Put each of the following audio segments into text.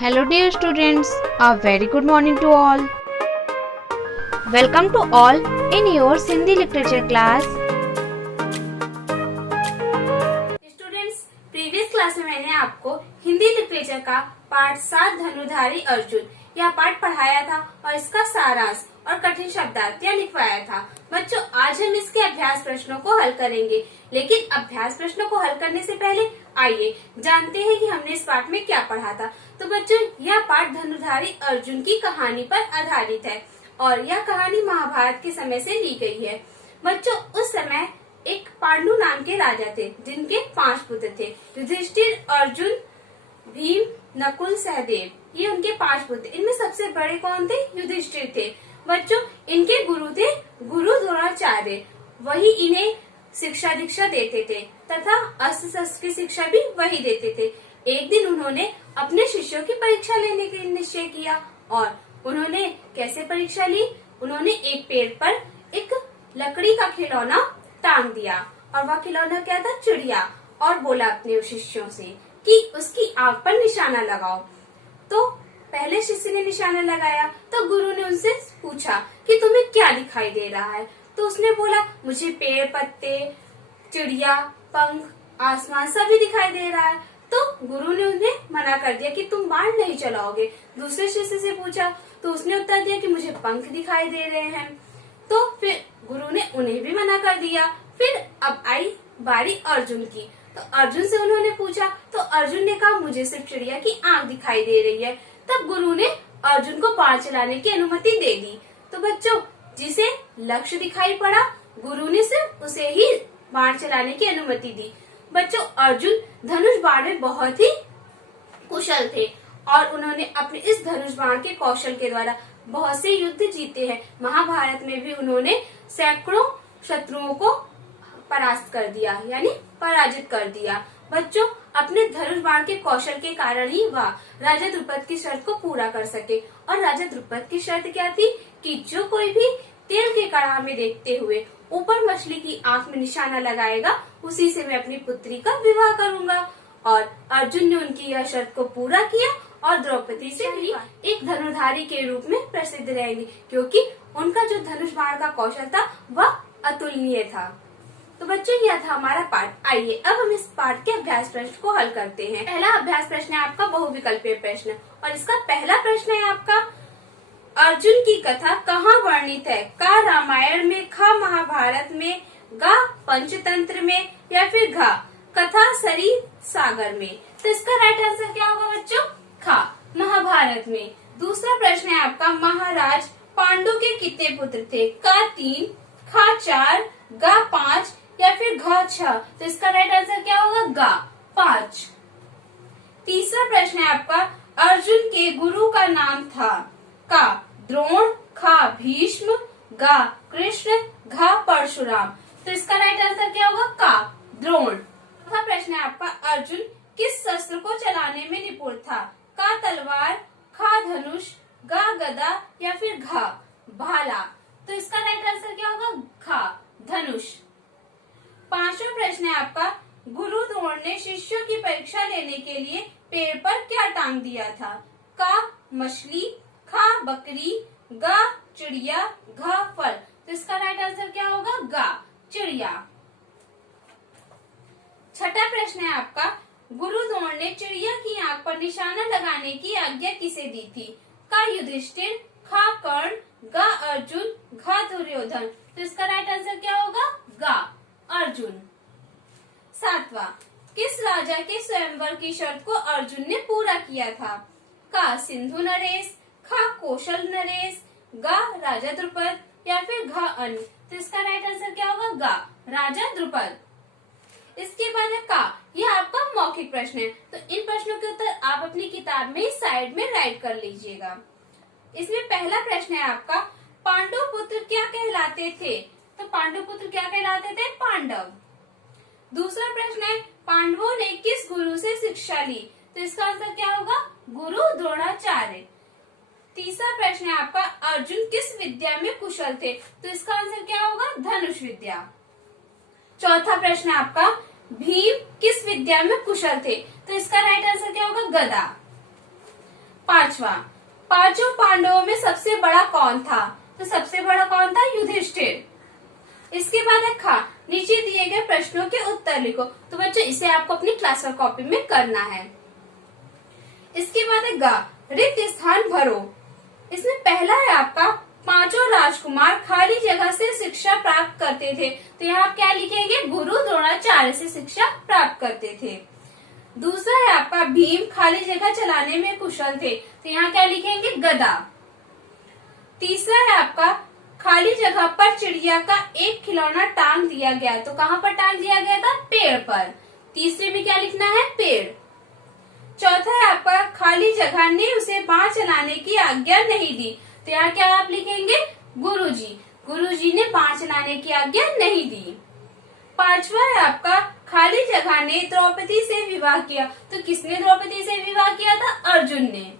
Hello dear students, a very good morning to all. Welcome to all in your Hindi literature class. Students, previous class में मैंने आपको Hindi literature का पाठ 7 धनुधारी अर्जुन यह पाठ पढ़ाया था और इसका सारांश और कठिन शब्दार्थ लिखवाया था। बच्चों, आज हम इसके अभ्यास प्रश्नों को हल करेंगे, लेकिन अभ्यास प्रश्नों को हल करने से पहले आइए जानते हैं कि हमने इस पाठ में क्या पढ़ा था। तो बच्चों, यह पाठ धनुधारी अर्जुन की कहानी पर आधारित है और यह कहानी महाभारत के समय से ली गई है। बच्चों, उस समय एक पांडु नाम के राजा थे जिनके 5 पुत्र थे, युधिष्ठिर, अर्जुन, भीम, नकुल, सहदेव। ये उनके 5 पुत्र। इनमें सबसे बड़े कौन थे? युधिष्ठिर थे। बच्चों, इनके गुरु थे गुरु द्रोणाचार्य। वही इन्हें शिक्षा दीक्षा देते थे तथा अस्त्र शस्त्र की शिक्षा भी वही देते थे। एक दिन उन्होंने अपने शिष्यों की परीक्षा लेने का निश्चय किया और उन्होंने कैसे परीक्षा ली? उन्होंने एक पेड़ पर एक लकड़ी का खिलौना टांग दिया और वह खिलौना क्या था? चिड़िया। और बोला अपने शिष्यों से कि उसकी आंख पर निशाना लगाओ। तो पहले शिष्य ने निशाना लगाया तो गुरु ने उनसे पूछा कि तुम्हें क्या दिखाई दे रहा है? तो उसने बोला, मुझे पेड़, पत्ते, चिड़िया, पंख, आसमान सभी दिखाई दे रहा है। तो गुरु ने उन्हें मना कर दिया कि तुम बाण नहीं चलाओगे। दूसरे शिष्य से पूछा तो उसने उत्तर दिया कि मुझे पंख दिखाई दे रहे हैं। तो फिर गुरु ने उन्हें भी मना कर दिया। फिर अब आई बारी अर्जुन की। तो अर्जुन से उन्होंने पूछा तो अर्जुन ने कहा, मुझे सिर्फ चिड़िया की आंख दिखाई दे रही है। तब गुरु ने अर्जुन को बाण चलाने की अनुमति दे दी। तो बच्चों, जिसे लक्ष्य दिखाई पड़ा, गुरु ने सिर्फ उसे ही बाण चलाने की अनुमति दी। बच्चों, अर्जुन धनुष बाण में बहुत ही कुशल थे और उन्होंने अपने इस धनुष बाण के कौशल के द्वारा बहुत से युद्ध जीते हैं। महाभारत में भी उन्होंने सैकड़ों शत्रुओं को परास्त कर दिया, यानी पराजित कर दिया। बच्चों, अपने धनुष बाण के कौशल के कारण ही वह राजा द्रुपद की शर्त को पूरा कर सके। और राजा द्रुपद की शर्त क्या थी? कि जो कोई भी तेल के कड़ाह में देखते हुए ऊपर मछली की आंख में निशाना लगाएगा, उसी से मैं अपनी पुत्री का विवाह करूंगा। और अर्जुन ने उनकी यह शर्त को पूरा किया और द्रौपदी से भी एक धनुर्धारी के रूप में प्रसिद्ध रहेंगे, क्योंकि उनका जो धनुष बाण का कौशल था वह अतुलनीय था। तो बच्चों, यह था हमारा पाठ। आइए अब हम इस पाठ के अभ्यास प्रश्न को हल करते हैं। पहला अभ्यास प्रश्न है आपका बहुविकल्पीय प्रश्न और इसका पहला प्रश्न है आपका, अर्जुन की कथा कहाँ वर्णित है? का रामायण में, खा महाभारत में, गा पंचतंत्र में या फिर घा कथा सरी सागर में? तो इसका राइट आंसर क्या होगा बच्चों? खा महाभारत में। दूसरा प्रश्न है आपका, महाराज पांडु के कितने पुत्र थे? का 3, खा 4, गा 5 या फिर घा 6? तो इसका राइट आंसर क्या होगा? गा 5। तीसरा प्रश्न है आपका, अर्जुन के गुरु का नाम था? का द्रोण, खा भीष्म, गा कृष्ण, घा परशुराम? तो इसका राइट आंसर क्या होगा? का द्रोण। चौथा प्रश्न है आपका, अर्जुन किस शस्त्र को चलाने में निपुण था? का तलवार, खा धनुष, गा गदा या फिर घा भाला? तो इसका राइट आंसर क्या होगा? खा धनुष। पांचवा प्रश्न है आपका, गुरु द्रोण ने शिष्यों की परीक्षा लेने के लिए पेड़ पर क्या टांग दिया था? का मछली, खा बकरी, गा चिड़िया, घा फल? तो इसका राइट आंसर क्या होगा? गा चिड़िया। छठा प्रश्न है आपका, गुरु द्रोण ने चिड़िया की आंख पर निशाना लगाने की आज्ञा किसे दी थी? का युधिष्ठिर, खा कर्ण, गा अर्जुन, घा दुर्योधन? तो इसका राइट आंसर क्या होगा? गा अर्जुन। सातवां, किस राजा के स्वयंवर की शर्त को अर्जुन ने पूरा किया था? का सिंधु नरेश, खा कौशल नरेश, गा राजा द्रुपद या फिर घा अन्य? तो इसका राइट आंसर क्या होगा? गा राजा द्रुपद। इसके बाद है का, यह आपका मौखिक प्रश्न है, तो इन प्रश्नों के उत्तर आप अपनी किताब में साइड में राइट कर लीजिएगा। इसमें पहला प्रश्न है आपका, पांडु पुत्र क्या कहलाते थे? तो पांडु पुत्र क्या कहलाते थे? पांडव। दूसरा प्रश्न है, पांडवों ने किस गुरु से शिक्षा ली? तो इसका आंसर क्या होगा? गुरु द्रोणाचार्य। तीसरा प्रश्न है आपका, अर्जुन किस विद्या में कुशल थे? तो इसका आंसर क्या होगा? धनुष विद्या। चौथा प्रश्न है आपका, भीम किस विद्या में कुशल थे? तो इसका राइट आंसर क्या होगा? गदा। पांचवा, पांचों पांडवों में सबसे बड़ा कौन था? तो सबसे बड़ा कौन था? युधिष्ठिर। इसके बाद है खा, नीचे दिए गए प्रश्नों के उत्तर लिखो। तो बच्चों इसे आपको अपनी क्लास वर्क कॉपी में करना है। इसके बाद है गा, रिक्त स्थान भरो। इसमें पहला है आपका, पांचों राजकुमार खाली जगह से शिक्षा प्राप्त करते थे। तो यहाँ आप क्या लिखेंगे? गुरु द्रोणाचार्य से शिक्षा प्राप्त करते थे। दूसरा है आपका, भीम खाली जगह चलाने में कुशल थे। तो यहाँ क्या लिखेंगे? गदा। तीसरा है आपका, खाली जगह पर चिड़िया का एक खिलौना टांग दिया गया। तो कहाँ पर टांग दिया गया था? पेड़ पर। तीसरे में क्या लिखना है? पेड़। चौथा है आपका, खाली जगह ने उसे बाण चलाने की आज्ञा नहीं दी। तो यहाँ क्या आप लिखेंगे? गुरुजी। गुरुजी ने बाण चलाने की आज्ञा नहीं दी। पांचवा है आपका, खाली जगह ने द्रौपदी से विवाह किया। तो किसने द्रौपदी से विवाह किया था? अर्जुन ने।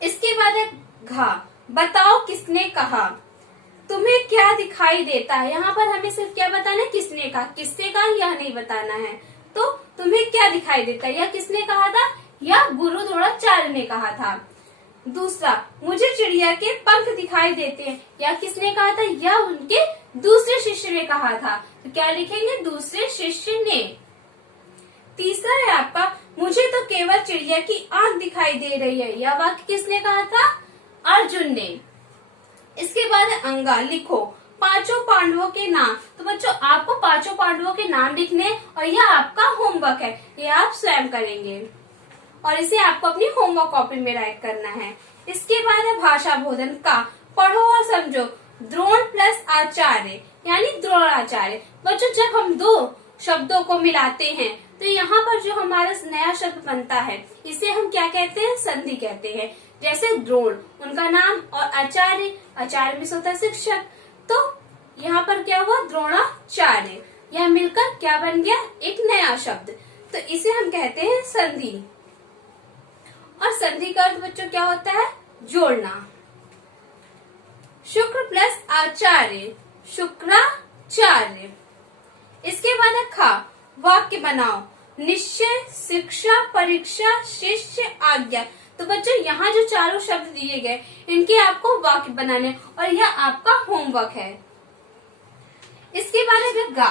इसके बाद है घा, बताओ किसने कहा। तुम्हें क्या दिखाई देता है? यहाँ पर हमें सिर्फ क्या बताना है? किसने कहा। किससे कहा यह नहीं बताना है। तो तुम्हें क्या दिखाई देता है, या किसने कहा था? या गुरु द्रोणाचार्य ने कहा था। दूसरा, मुझे चिड़िया के पंख दिखाई देते हैं। या किसने कहा था? या उनके दूसरे शिष्य ने कहा था। तो क्या लिखेंगे? दूसरे शिष्य ने। तीसरा है आपका, मुझे तो केवल चिड़िया की आंख दिखाई दे रही है। यह वाक्य किसने कहा था? अर्जुन ने। इसके बाद है अंगा, लिखो पांचों पांडवों के नाम। तो बच्चों आपको पांचों पांडवों के नाम लिखने, और यह आपका होमवर्क है, ये आप स्वयं करेंगे और इसे आपको अपनी होमवर्क कॉपी में राइट करना है। इसके बाद है भाषा बोधन का, पढ़ो और समझो। द्रोण प्लस आचार्य यानी द्रोणाचार्य। बच्चों जब हम दो शब्दों को मिलाते हैं तो यहाँ पर जो हमारा नया शब्द बनता है इसे हम क्या कहते हैं? संधि कहते हैं। जैसे द्रोण उनका नाम और आचार्य, आचार्य में होता है शिक्षक। तो यहाँ पर क्या हुआ? द्रोणाचार्य। यह मिलकर क्या बन गया? एक नया शब्द। तो इसे हम कहते हैं संधि। और संधि का अर्थ बच्चों क्या होता है? जोड़ना। शुक्र प्लस आचार्य, शुक्राचार्य। इसके बाद है खा, वाक्य बनाओ। निश्चय, शिक्षा, परीक्षा, शिष्य, आज्ञा। तो बच्चों यहाँ जो चारों शब्द दिए गए इनके आपको वाक्य बनाने, और यह आपका होमवर्क है। इसके बाद है गा,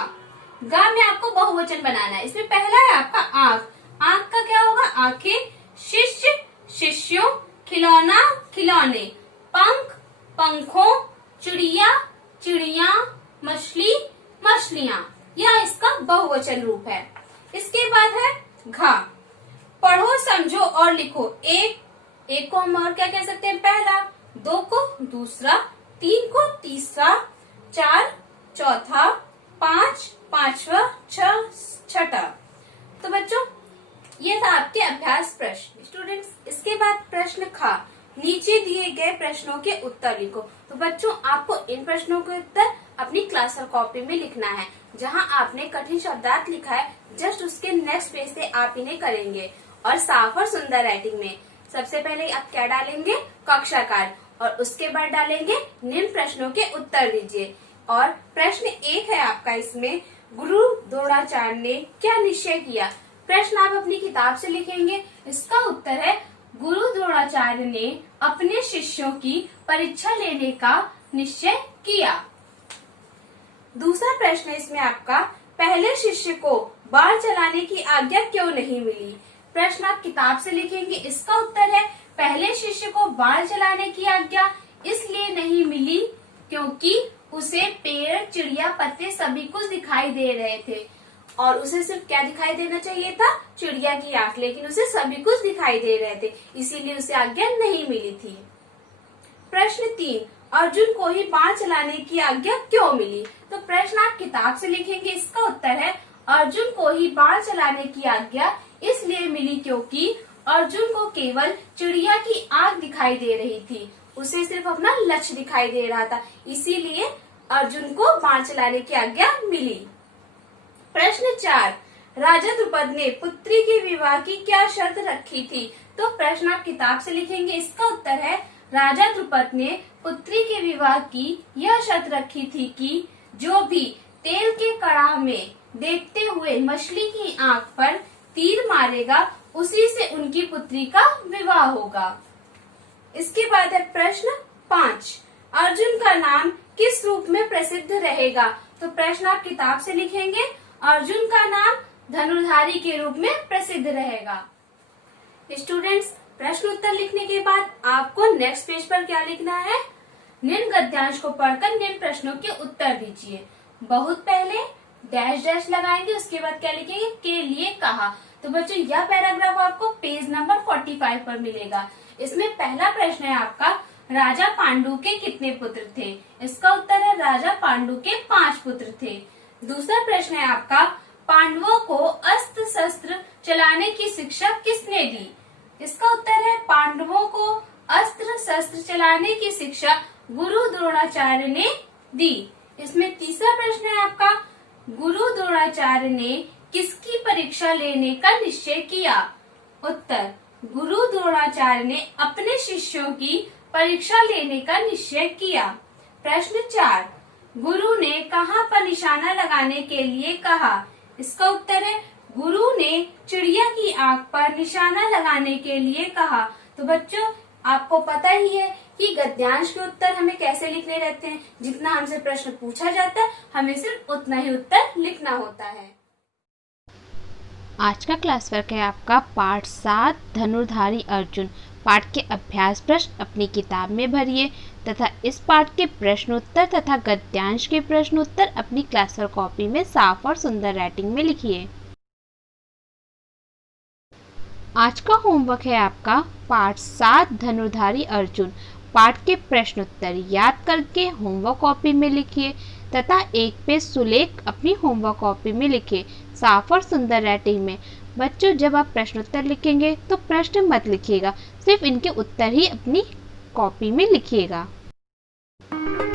गा में आपको बहुवचन बनाना है। इसमें पहला है आपका आंख। आंख का क्या होगा? आंखें। शिष्य, शिष्यों। खिलौना, खिलौने। पंख, पंखों। चिड़िया, चिड़िया। मछली, मछलियां। यह इसका बहुवचन रूप है। इसके बाद है घा, पढ़ो, समझो और लिखो। एक को हम और क्या कह सकते हैं? पहला। दो को दूसरा। तीन को तीसरा। चार चौथा। पांच पांचवा। छह छठा। तो बच्चों ये था आपके अभ्यास प्रश्न। स्टूडेंट्स इसके बाद प्रश्न खा, नीचे दिए गए प्रश्नों के उत्तर लिखो। तो बच्चों आपको इन प्रश्नों के उत्तर अपनी क्लास वर्क कॉपी में लिखना है। जहां आपने कठिन शब्दार्थ लिखा है जस्ट उसके नेक्स्ट पेज से आप इन्हें करेंगे, और साफ और सुंदर राइटिंग में। सबसे पहले आप क्या डालेंगे? कक्षा कार्य, और उसके बाद डालेंगे निम्न प्रश्नों के उत्तर दीजिए। और प्रश्न 1 है आपका, इसमें गुरु द्रोणाचार्य ने क्या निश्चय किया। प्रश्न आप अपनी किताब से लिखेंगे। इसका उत्तर है गुरु द्रोणाचार्य ने अपने शिष्यों की परीक्षा लेने का निश्चय किया। दूसरा प्रश्न है इसमें आपका, पहले शिष्य को बाण चलाने की आज्ञा क्यों नहीं मिली। प्रश्न आप किताब से लिखेंगे। इसका उत्तर है पहले शिष्य को बाण चलाने की आज्ञा इसलिए नहीं मिली क्योंकि उसे पेड़, चिड़िया, पत्ते सभी कुछ दिखाई दे रहे थे, और उसे सिर्फ क्या दिखाई देना चाहिए था? चिड़िया की आंख, लेकिन उसे सभी कुछ दिखाई दे रहे थे, इसीलिए उसे आज्ञा नहीं मिली थी। प्रश्न 3, अर्जुन को ही बाण चलाने की आज्ञा क्यों मिली। तो प्रश्न आप किताब से लिखेंगे। इसका उत्तर है अर्जुन को ही बाण चलाने की आज्ञा इसलिए मिली क्योंकि अर्जुन को केवल चिड़िया की आंख दिखाई दे रही थी, उसे सिर्फ अपना लक्ष्य दिखाई दे रहा था, इसीलिए अर्जुन को बाण चलाने की आज्ञा मिली। प्रश्न 4, राजा द्रुपद ने पुत्री के विवाह की क्या शर्त रखी थी। तो प्रश्न आप किताब से लिखेंगे। इसका उत्तर है राजा द्रुपद ने पुत्री के विवाह की यह शर्त रखी थी कि जो भी तेल के कड़ाह में देखते हुए मछली की आंख पर तीर मारेगा उसी से उनकी पुत्री का विवाह होगा। इसके बाद है प्रश्न 5, अर्जुन का नाम किस रूप में प्रसिद्ध रहेगा? तो प्रश्न आप किताब से लिखेंगे, अर्जुन का नाम धनुर्धारी के रूप में प्रसिद्ध रहेगा। स्टूडेंट्स, प्रश्न उत्तर लिखने के बाद आपको नेक्स्ट पेज पर क्या लिखना है? निम्न गद्यांश को पढ़कर निम्न प्रश्नों के उत्तर दीजिए। बहुत पहले डैश डैश लगाएंगे, उसके बाद क्या लिखेंगे? के लिए कहा। तो बच्चों यह पैराग्राफ आपको पेज नंबर 45 पर मिलेगा। इसमें पहला प्रश्न है आपका, राजा पांडु के कितने पुत्र थे? इसका उत्तर है राजा पांडु के 5 पुत्र थे। दूसरा प्रश्न है आपका, पांडवों को अस्त्र शस्त्र चलाने की शिक्षा किसने दी? इसका उत्तर है पांडवों को अस्त्र शस्त्र चलाने की शिक्षा गुरु द्रोणाचार्य ने दी। इसमें तीसरा प्रश्न है आपका, गुरु द्रोणाचार्य ने किसकी परीक्षा लेने का निश्चय किया? उत्तर, गुरु द्रोणाचार्य ने अपने शिष्यों की परीक्षा लेने का निश्चय किया। प्रश्न 4, गुरु ने कहाँ पर निशाना लगाने के लिए कहा? इसका उत्तर है गुरु ने चिड़िया की आंख पर निशाना लगाने के लिए कहा। तो बच्चों आपको पता ही है कि गद्यांश के उत्तर हमें कैसे लिखने रहते हैं। जितना हमसे प्रश्न पूछा जाता है हमें सिर्फ उतना ही उत्तर लिखना होता है। आज का क्लास वर्क है आपका पाठ 7 धनुर्धारी अर्जुन। पाठ के अभ्यास प्रश्न अपनी किताब में भरिए तथा इस पाठ के प्रश्नोत्तर तथा गद्यांश के प्रश्नोत्तर अपनी क्लास वर्क कॉपी में साफ और सुंदर राइटिंग में लिखिए। आज का होमवर्क है आपका पाठ 7 धनुर्धारी अर्जुन। पाठ के प्रश्नोत्तर याद करके होमवर्क कॉपी में लिखिए तथा एक पेज सुलेख अपनी होमवर्क कॉपी में लिखिए साफ और सुंदर राइटिंग में। बच्चों जब आप प्रश्नोत्तर लिखेंगे तो प्रश्न मत लिखिएगा, सिर्फ इनके उत्तर ही अपनी कॉपी में लिखिएगा।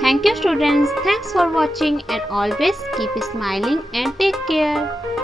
Thank you students, thanks for watching and always keep smiling and take care.